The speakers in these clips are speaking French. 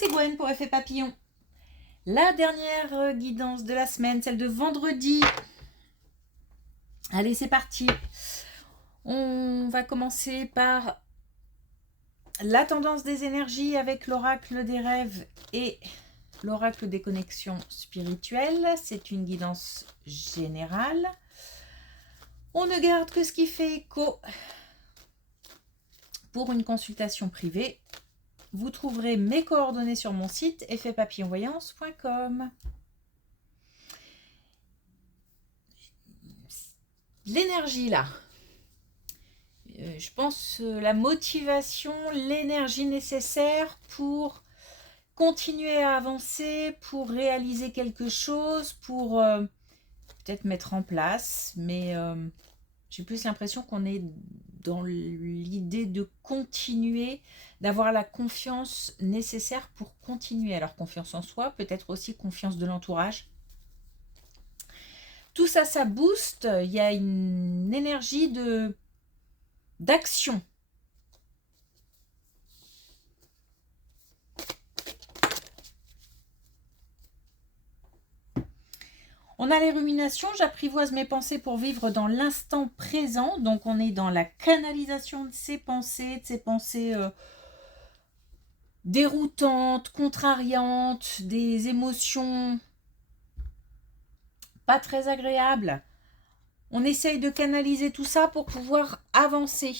c'est Gwen pour Effet Papillon. La dernière guidance de la semaine, celle de vendredi. Allez, c'est parti. On va commencer par la tendance des énergies avec l'oracle des rêves et l'oracle des connexions spirituelles. C'est une guidance générale. On ne garde que ce qui fait écho. Pour une consultation privée, vous trouverez mes coordonnées sur mon site effetpapillonvoyance.com. L'énergie là, je pense la motivation, l'énergie nécessaire pour continuer à avancer, pour réaliser quelque chose, pour peut-être mettre en place, mais j'ai plus l'impression qu'on est dans l'idée de continuer, d'avoir la confiance nécessaire pour continuer. Alors confiance en soi, peut-être aussi confiance de l'entourage. Tout ça, ça booste. Il y a une énergie d'action. On a les ruminations, j'apprivoise mes pensées pour vivre dans l'instant présent. Donc on est dans la canalisation de ces pensées, déroutantes, contrariantes, des émotions pas très agréables. On essaye de canaliser tout ça pour pouvoir avancer.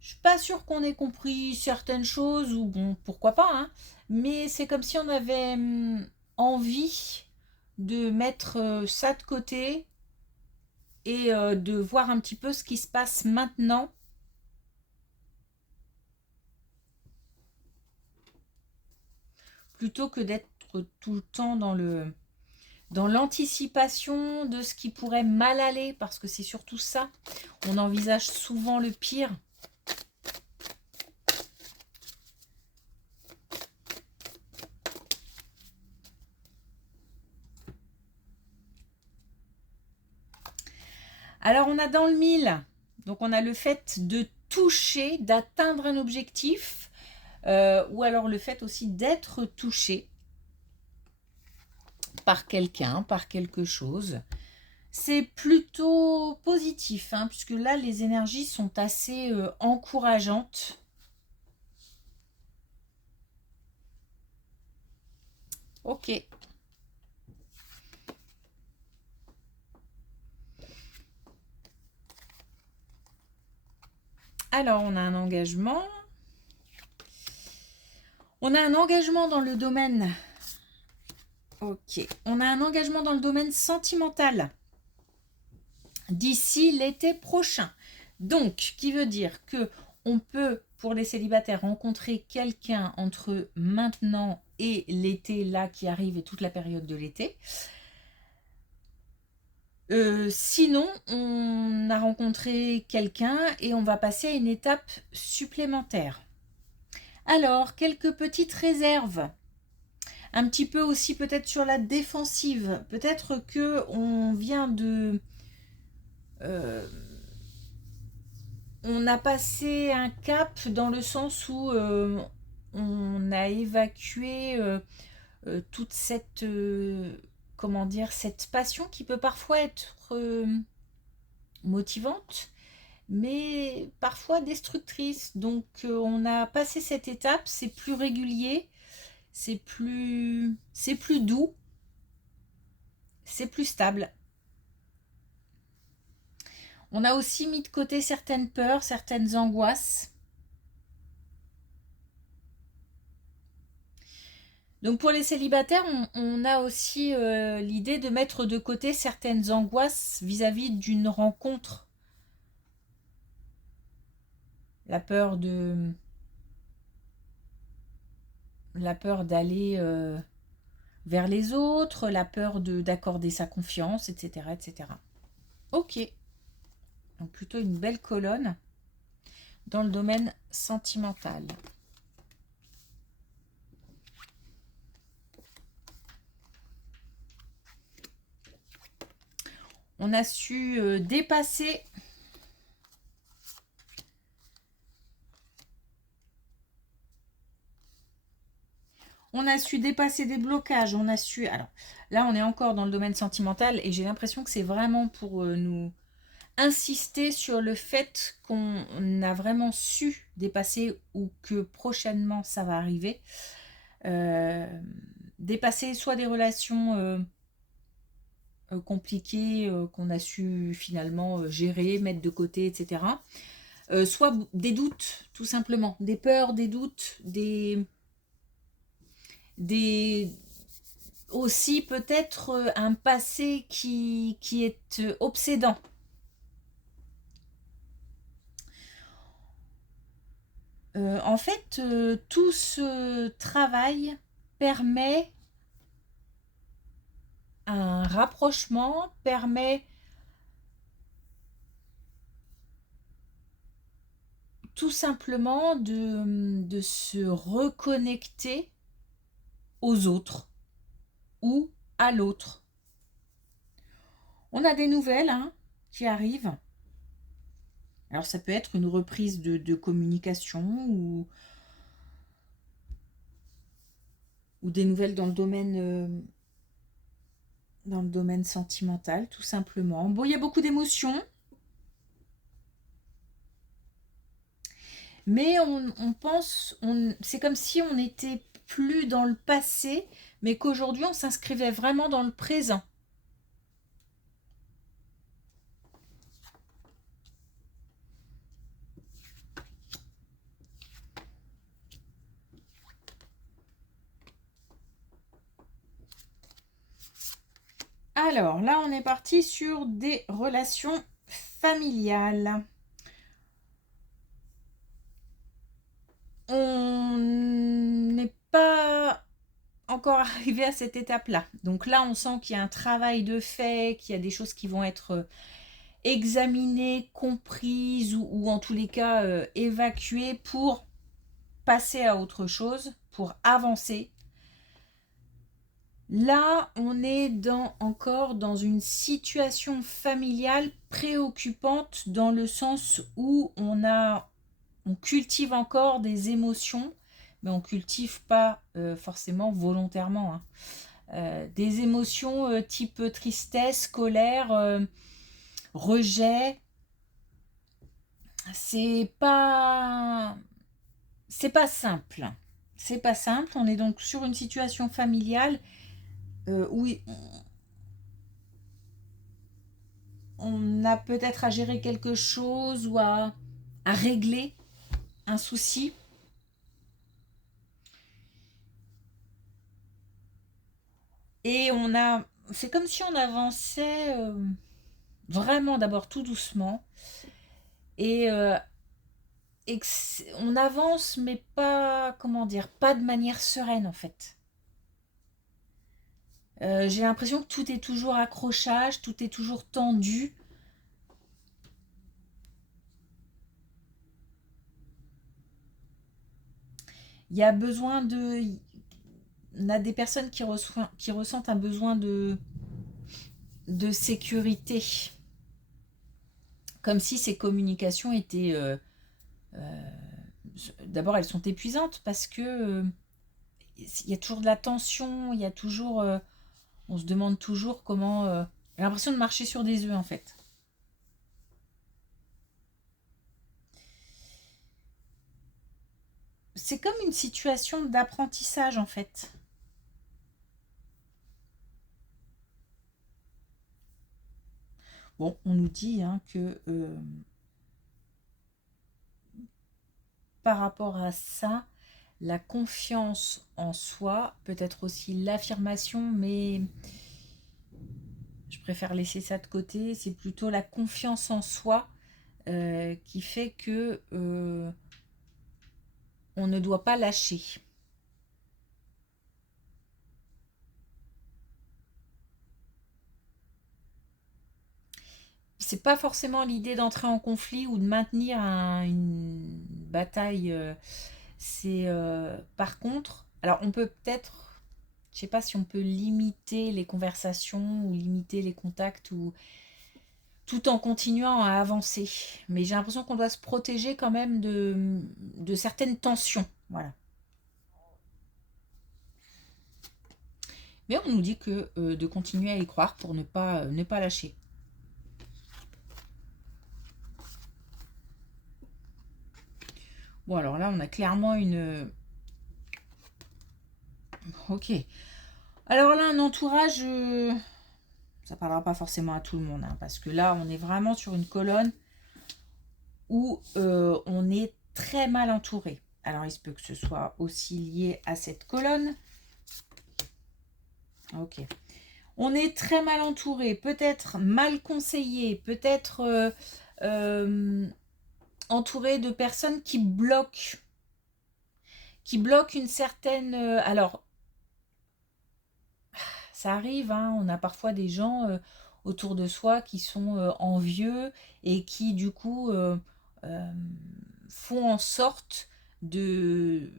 Je suis pas sûre qu'on ait compris certaines choses, ou bon, pourquoi pas, hein, mais c'est comme si on avait envie de mettre ça de côté et de voir un petit peu ce qui se passe maintenant. Plutôt que d'être tout le temps dans l'anticipation de ce qui pourrait mal aller, parce que c'est surtout ça. On envisage souvent le pire. Alors, on a dans le 1000, donc on a le fait de toucher, d'atteindre un objectif, ou alors le fait aussi d'être touché par quelqu'un, par quelque chose. C'est plutôt positif, hein, puisque là, les énergies sont assez encourageantes. Ok. Alors, on a un engagement. On a un engagement dans le domaine. Ok. On a un engagement dans le domaine sentimental d'ici l'été prochain. Donc, qui veut dire que on peut, pour les célibataires, rencontrer quelqu'un entre maintenant et l'été là qui arrive et toute la période de l'été. Sinon, on a rencontré quelqu'un et on va passer à une étape supplémentaire. Alors, quelques petites réserves. Un petit peu aussi peut-être sur la défensive. Peut-être que on vient de... on a passé un cap dans le sens où on a évacué toute cette... comment dire, cette passion qui peut parfois être motivante, mais parfois destructrice. Donc on a passé cette étape, c'est plus régulier, c'est plus doux, c'est plus stable. On a aussi mis de côté certaines peurs, certaines angoisses. Donc pour les célibataires, on a aussi l'idée de mettre de côté certaines angoisses vis-à-vis d'une rencontre. La peur d'aller vers les autres, la peur d'accorder sa confiance, etc., etc. Ok, donc plutôt une belle colonne dans le domaine sentimental. On a su dépasser On a su dépasser des blocages, on a su... Alors là, on est encore dans le domaine sentimental et j'ai l'impression que c'est vraiment pour nous insister sur le fait qu'on a vraiment su dépasser ou que prochainement ça va arriver. Dépasser soit des relations compliquées qu'on a su finalement gérer, mettre de côté, etc. Soit des doutes, tout simplement, des peurs, des doutes, des aussi peut-être un passé qui est obsédant. En fait, tout ce travail permet un rapprochement, permet tout simplement de se reconnecter aux autres ou à l'autre. On a des nouvelles qui arrivent. Alors ça peut être une reprise de communication ou des nouvelles dans le domaine sentimental, tout simplement. Bon, il y a beaucoup d'émotions, mais on pense, c'est comme si on n'était plus dans le passé, mais qu'aujourd'hui on s'inscrivait vraiment dans le présent. Alors là, on est parti sur des relations familiales. On n'est pas encore arrivé à cette étape-là. Donc là, on sent qu'il y a un travail de fait, qu'il y a des choses qui vont être examinées, comprises ou en tous les cas évacuées pour passer à autre chose, pour avancer. Là, on est encore dans une situation familiale préoccupante dans le sens où on cultive encore des émotions, mais on ne cultive pas forcément volontairement. Des émotions type tristesse, colère, rejet. C'est pas simple. C'est pas simple. On est donc sur une situation familiale où on a peut-être à gérer quelque chose ou à régler un souci. Et c'est comme si on avançait vraiment d'abord tout doucement et on avance mais pas, comment dire, pas de manière sereine en fait. J'ai l'impression que tout est toujours accrochage, tout est toujours tendu. Il y a besoin on a des personnes qui ressentent un besoin de sécurité. Comme si ces communications étaient... d'abord, elles sont épuisantes parce que il y a toujours de la tension, il y a toujours... on se demande toujours comment... j'ai l'impression de marcher sur des œufs en fait. C'est comme une situation d'apprentissage en fait. Bon, on nous dit que par rapport à ça, la confiance en soi, peut-être aussi l'affirmation, mais je préfère laisser ça de côté. C'est plutôt la confiance en soi qui fait que on ne doit pas lâcher. C'est pas forcément l'idée d'entrer en conflit ou de maintenir une bataille. C'est par contre, alors on peut peut-être, je sais pas si on peut limiter les conversations ou limiter les contacts ou tout en continuant à avancer. Mais j'ai l'impression qu'on doit se protéger quand même de certaines tensions. Voilà. Mais on nous dit que de continuer à y croire pour ne pas lâcher. Bon, alors là, on a clairement une... Ok. Alors là, un entourage... Ça parlera pas forcément à tout le monde, hein, parce que là, on est vraiment sur une colonne où on est très mal entouré. Alors, il se peut que ce soit aussi lié à cette colonne. Ok. On est très mal entouré, peut-être mal conseillé, peut-être entouré de personnes qui bloquent une certaine... alors, ça arrive, hein, on a parfois des gens autour de soi qui sont envieux et qui, du coup, font en sorte de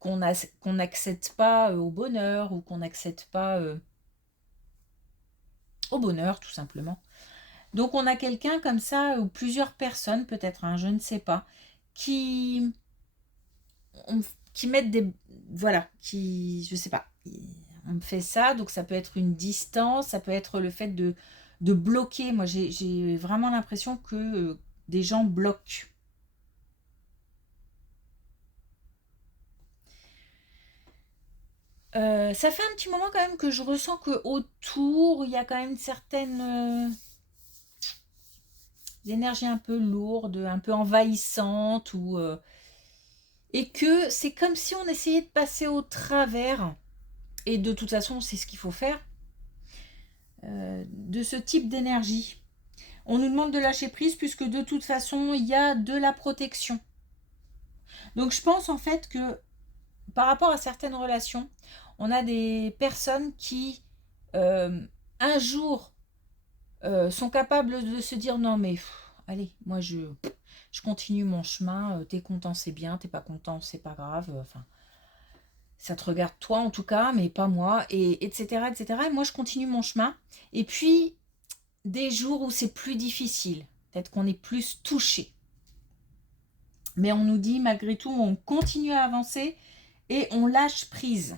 qu'on n'accède pas au bonheur ou qu'on n'accède pas au bonheur, tout simplement. Donc, on a quelqu'un comme ça, ou plusieurs personnes, peut-être, hein, je ne sais pas, qui, qui mettent des... Voilà, qui... Je sais pas. On me fait ça, donc ça peut être une distance, ça peut être le fait de bloquer. Moi, j'ai vraiment l'impression que des gens bloquent. Ça fait un petit moment quand même que je ressens que autour il y a quand même une certaine énergie un peu lourde, un peu envahissante, et que c'est comme si on essayait de passer au travers, et de toute façon c'est ce qu'il faut faire, de ce type d'énergie. On nous demande de lâcher prise puisque de toute façon il y a de la protection. Donc je pense en fait que par rapport à certaines relations, on a des personnes qui un jour sont capables de se dire non mais allez, moi je continue mon chemin, t'es content c'est bien, t'es pas content c'est pas grave, enfin ça te regarde toi en tout cas, mais pas moi, et etc. etc. Et moi je continue mon chemin. Et puis des jours où c'est plus difficile, peut-être qu'on est plus touché. Mais on nous dit malgré tout, on continue à avancer et on lâche prise.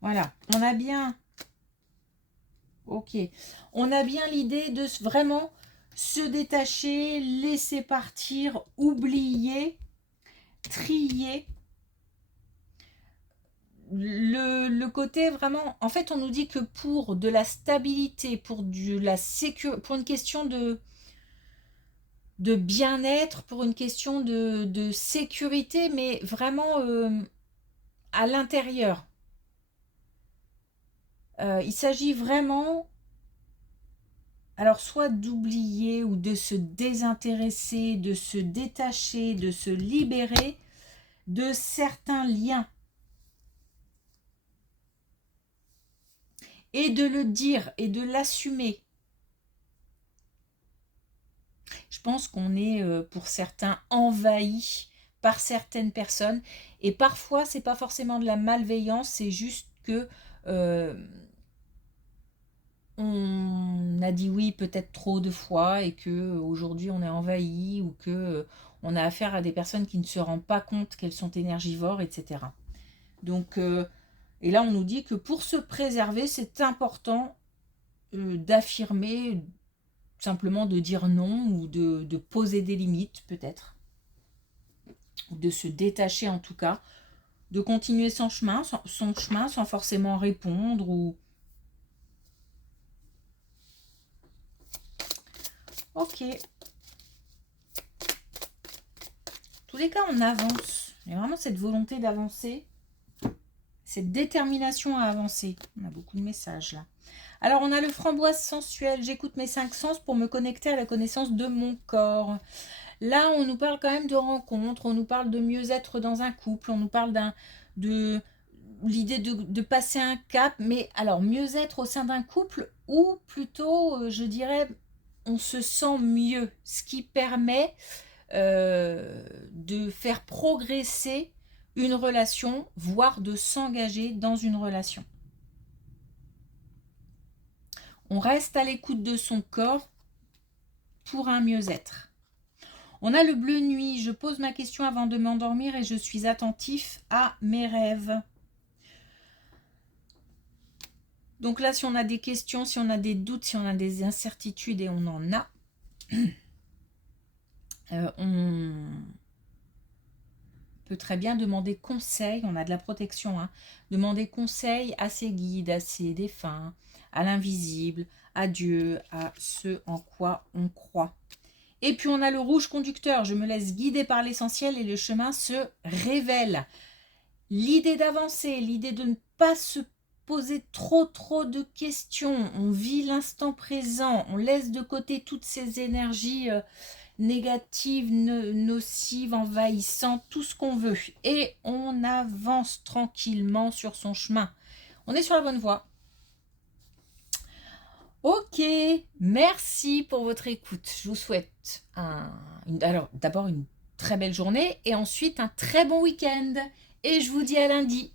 Voilà, on a bien... Ok, on a bien l'idée de vraiment se détacher, laisser partir, oublier, trier. Le côté vraiment... En fait, on nous dit que pour de la stabilité, pour une question de bien-être, pour une question de sécurité, mais vraiment à l'intérieur. Il s'agit vraiment, alors soit d'oublier ou de se désintéresser, de se détacher, de se libérer de certains liens. Et de le dire et de l'assumer. Je pense qu'on est pour certains envahis par certaines personnes. Et parfois, c'est pas forcément de la malveillance, c'est juste que on a dit oui peut-être trop de fois et que aujourd'hui on est envahi ou que on a affaire à des personnes qui ne se rendent pas compte qu'elles sont énergivores, etc. Donc, et là on nous dit que pour se préserver, c'est important d'affirmer, simplement de dire non ou de poser des limites peut-être, ou de se détacher en tout cas, de continuer son chemin sans forcément répondre ou... Ok. En tous les cas, on avance. Il y a vraiment cette volonté d'avancer, cette détermination à avancer. On a beaucoup de messages là. Alors, on a le framboise sensuel. J'écoute mes 5 sens pour me connecter à la connaissance de mon corps. Là, on nous parle quand même de rencontres, on nous parle de mieux-être dans un couple, on nous parle de l'idée de passer un cap, mais alors mieux-être au sein d'un couple ou plutôt, je dirais, on se sent mieux, ce qui permet de faire progresser une relation, voire de s'engager dans une relation. On reste à l'écoute de son corps pour un mieux-être. On a le bleu nuit. Je pose ma question avant de m'endormir et je suis attentif à mes rêves. Donc là, si on a des questions, si on a des doutes, si on a des incertitudes, et on en a, on peut très bien demander conseil, on a de la protection, hein, demander conseil à ses guides, à ses défunts, à l'invisible, à Dieu, à ce en quoi on croit. Et puis on a le rouge conducteur, je me laisse guider par l'essentiel et le chemin se révèle. L'idée d'avancer, l'idée de ne pas se poser trop de questions, on vit l'instant présent, on laisse de côté toutes ces énergies négatives, nocives, envahissantes, tout ce qu'on veut. Et on avance tranquillement sur son chemin. On est sur la bonne voie. Ok, merci pour votre écoute. Je vous souhaite d'abord une très belle journée et ensuite un très bon week-end. Et je vous dis à lundi.